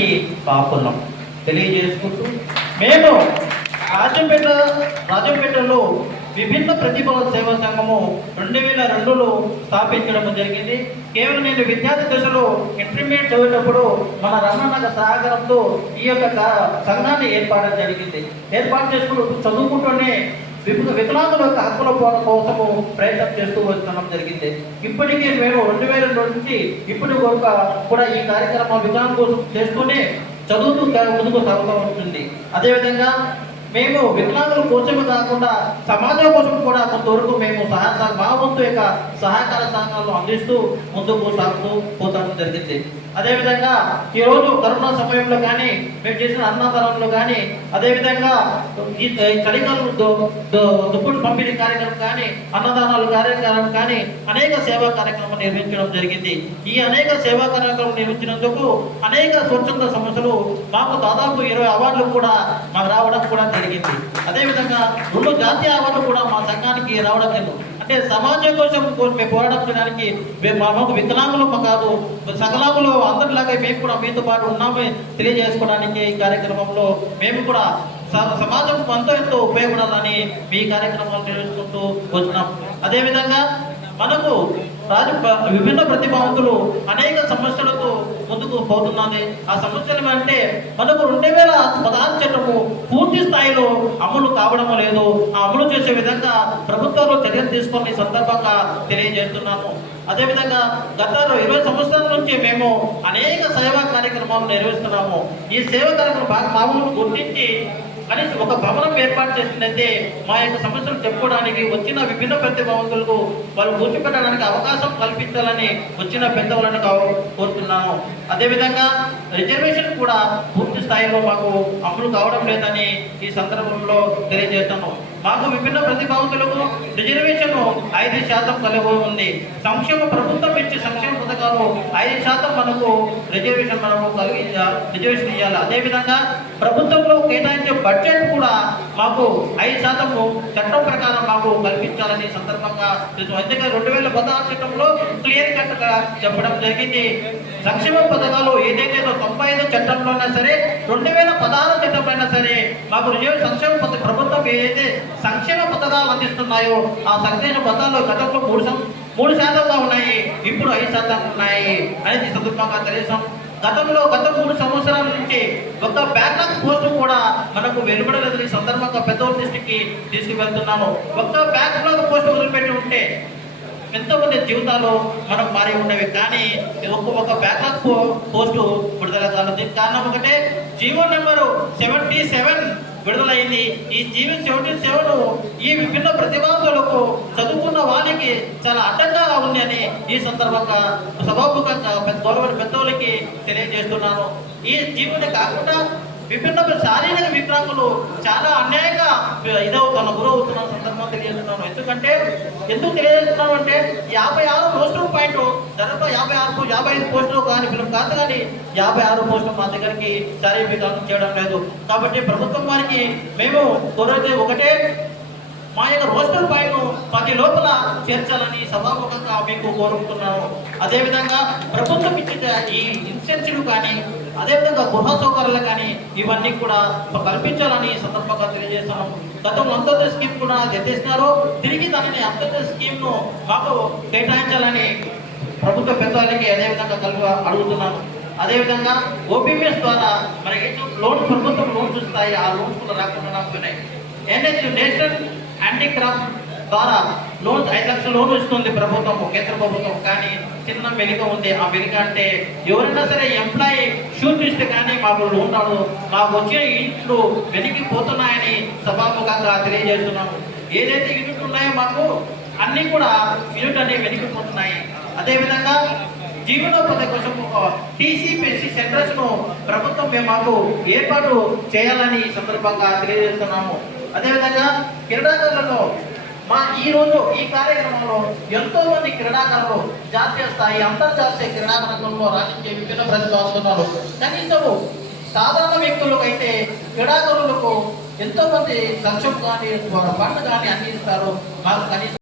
కంటి పాపులం తెలియజేసుకుంటూ మేము రాజంపేటలో విభిన్న ప్రతిభల సేవా సంఘము 2002లో స్థాపించడం జరిగింది. కేవలం నేను విద్యార్థి దశలో ఇంటర్మీడియట్ చదివేటప్పుడు మన రమణ సహకారంతో ఈ యొక్క సంఘాన్ని ఏర్పాటు చేసుకుంటూ చదువుకుంటూనే వికలాంగుల యొక్క హక్కుల కోసము ప్రయత్నం చేస్తూ వస్తున్నాం జరిగింది. ఇప్పటికీ మేము 2002 నుంచి ఇప్పటి వరకు కూడా ఈ కార్యక్రమాలు వికలాంగుల కోసం చేస్తూనే చదువుతూ ముందుకు సాగుతూ ఉంటుంది. అదేవిధంగా మేము వికలాంగుల కోసమే కాకుండా సమాజం కోసం కూడా కొంతవరకు మేము మా వంతు యొక్క సహకార సంఘాలను అందిస్తూ ముందుకు సాగుతూ పోతాము జరిగింది. అదేవిధంగా ఈరోజు కరోనా సమయంలో కానీ మేము చేసిన అన్నదానంలో కానీ, అదేవిధంగా ఈ చలికాలం దుప్పటి పంపిణీ కార్యక్రమం కానీ, అన్నదానాలు కార్యక్రమం కానీ అనేక సేవా కార్యక్రమాలు నిర్వహించడం జరిగింది. ఈ అనేక సేవా కార్యక్రమం నిర్వహించినందుకు అనేక స్వచ్ఛంద సంస్థలు మాకు దాదాపు 20 అవార్డులు కూడా మాకు రావడం కూడా జరిగింది. అదేవిధంగా 2 జాతీయ అవార్డులు కూడా మా సంఘానికి రావడం జరిగింది. అంటే సమాజం కోసం మేము పోరాటం చేయడానికి మాకు వికలాంగులు కాదు, సకలాంగులు అందరిలాగా మేము కూడా మీతో పాటు ఉన్నామని తెలియజేసుకోవడానికి ఈ కార్యక్రమంలో మేము కూడా సమాజం ఎంతో ఉపయోగపడాలని మీ కార్యక్రమాలు నిర్వహించుకుంటూ వచ్చినాం. అదేవిధంగా మనకు విభిన్న ప్రతిభావంతులు అనేక సమస్యలతో ముందుకు పోతున్నది. ఆ సమస్యలు అంటే మనకు 2016 చట్టము పూర్తి స్థాయిలో అమలు కావడం లేదు. ఆ అమలు చేసే విధంగా ప్రభుత్వాలు చర్యలు తీసుకునే సందర్భంగా తెలియజేస్తున్నాము. అదేవిధంగా గత 20 సంవత్సరాల నుంచి మేము అనేక సేవా కార్యక్రమాలు నిర్వహిస్తున్నాము. ఈ సేవా కార్యక్రమం మామూలు గుర్తించి కనీసం ఒక భవనం ఏర్పాటు చేసినట్లయితే మా యొక్క సమస్యలు చెప్పుకోవడానికి వచ్చిన విభిన్న ప్రతిభావంతులకు వాళ్ళు కూర్చోపెట్టడానికి అవకాశం కల్పించాలని వచ్చిన పెద్దవాళ్ళని కోరుతున్నాను. అదేవిధంగా రిజర్వేషన్ కూడా పూర్తి స్థాయిలో మాకు అమలు కావడం లేదని ఈ సందర్భంలో తెలియజేస్తాను. మాకు విభిన్న ప్రతిభావంతులకు రిజర్వేషన్ 5% కలిగి ఉంది. ప్రభుత్వం ఇచ్చే సంక్షేమ పథకాలు 5% మనకు రిజర్వేషన్ రిజర్వేషన్ ఇవ్వాలి. అదేవిధంగా ప్రభుత్వంలో కేటాయించే బడ్జెట్ కూడా మాకు 5% చట్టం ప్రకారం మాకు కల్పించాలని సందర్భంగా ఎందుకంటే 2016 చట్టంలో క్లియర్ కట్గా చెప్పడం జరిగింది. సంక్షేమ పథకాలు ఏదైతే 95 చట్టంలో అయినా సరే, 2016 చట్టంలో అయినా సరే మాకు సంక్షేమ ప్రభుత్వం ఏదైతే సంక్షేమ పథకాలు అందిస్తున్నాయో ఆ సంక్షేమ పథకాలు గతంలో 3% ఉన్నాయి, ఇప్పుడు 5% ఉన్నాయి అనేది సందర్భంగా తెలియజేస్తాం. గత 3 సంవత్సరాల నుంచి ఒక బ్యాక్లాగ్ పోస్ట్ కూడా మనకు వెలువడలేదు. ఈ సందర్భంగా పెద్దవాళ్ళ దృష్టికి తీసుకువెళ్తున్నాను. ఒక బ్యాక్లాగ్ పోస్ట్ వదిలిపెట్టి ఉంటే ఎంతోమంది జీవితాలు మనం మారి ఉండేవి. కానీ ఒక బ్యాక్లాగ్ పోస్టు విడుదల కాదు. దీనికి కారణం ఒకటే, జీవో నెంబరు 77 విడుదలైంది. ఈ జీవో 77 ఈ విభిన్న ప్రతిభావంతులకు చదువుకున్న వారికి చాలా అడ్డంగా ఉంది అని ఈ సందర్భంగా సభాముఖంగా పెద్దవాళ్ళకి తెలియజేస్తున్నాను. ఈ జీవోని కాకుండా విభిన్న శారీరక వికలాంగులు చాలా అన్యాయంగా గురవుతున్న సందర్భం తెలియజేస్తున్నాను. ఎందుకు తెలియజేస్తున్నాను అంటే 56 పోస్టుల పాయింట్ దాదాపు 55 పోస్టులు కానీ ఫిల్మ్ కాదు, కానీ 56 పోస్టులు మా దగ్గరికి శారీరక వికలాంగం చేయడం లేదు. కాబట్టి ప్రభుత్వం వారికి మేము కోరేది ఒకటే, మా యొక్క రోస్టర్ పైన 10 లోపల చేర్చాలని సభాముఖంగా మీకు కోరుకుంటున్నాను. అదేవిధంగా ప్రభుత్వం ఇచ్చిన ఈ ఇన్సెన్సివ్ కానీ, అదేవిధంగా గృహ సౌకర్యాలు కానీ ఇవన్నీ కూడా కల్పించాలని సందర్భంగా తెలియజేస్తున్నాం. గతంలో అంత్యోదయ స్కీమ్ కూడా ఎత్తేసినారు, తిరిగి దానిని అంత్యోదయ స్కీమ్ను మాకు కేటాయించాలని ప్రభుత్వ పెద్దవాళ్ళకి అదేవిధంగా అడుగుతున్నాను. అదేవిధంగా ఓపీఎస్ ద్వారా మన ప్రభుత్వం లోన్స్ ఇస్తాయి, ఆ లోన్స్ కూడా రాకుండా పోయినాయి. నేషనల్ హ్యాండీక్రాఫ్ట్ ద్వారా 5 లక్షల లోన్ ఇస్తుంది ప్రభుత్వం, కేంద్ర ప్రభుత్వం. కానీ చిన్న మెలిక ఉంది. ఆ మెలిక అంటే ఎవరైనా సరే ఎంప్లాయీ షూట్ ఇస్తే కానీ మాకు లోన్ రాదు. మాకు వచ్చే యూనిట్లు వెలిగిపోతున్నాయని సభాముఖంగా తెలియజేస్తున్నాము. ఏదైతే యూనిట్లు ఉన్నాయో మాకు అన్నీ కూడా యూనిట్ అనేవి వెలిగిపోతున్నాయి. అదేవిధంగా జీవనోపాధి కోసం టీసీపీసీ సెంటర్స్ను ప్రభుత్వం మాకు ఏర్పాటు చేయాలని సందర్భంగా తెలియజేస్తున్నాము. అదేవిధంగా క్రీడాకారులను ఈరోజు ఈ కార్యక్రమంలో ఎంతో మంది క్రీడాకారులు జాతీయ స్థాయి, అంతర్జాతీయ క్రీడాకారులలో రాణించే విభిన్న ప్రతిభావంతున్నారు. కనీసం సాధారణ వ్యక్తులకు అయితే క్రీడాకారులకు ఎంతో మంది సంక్షేమం కానీ ఫండ్ కానీ అందిస్తారు. మాకు కనీసం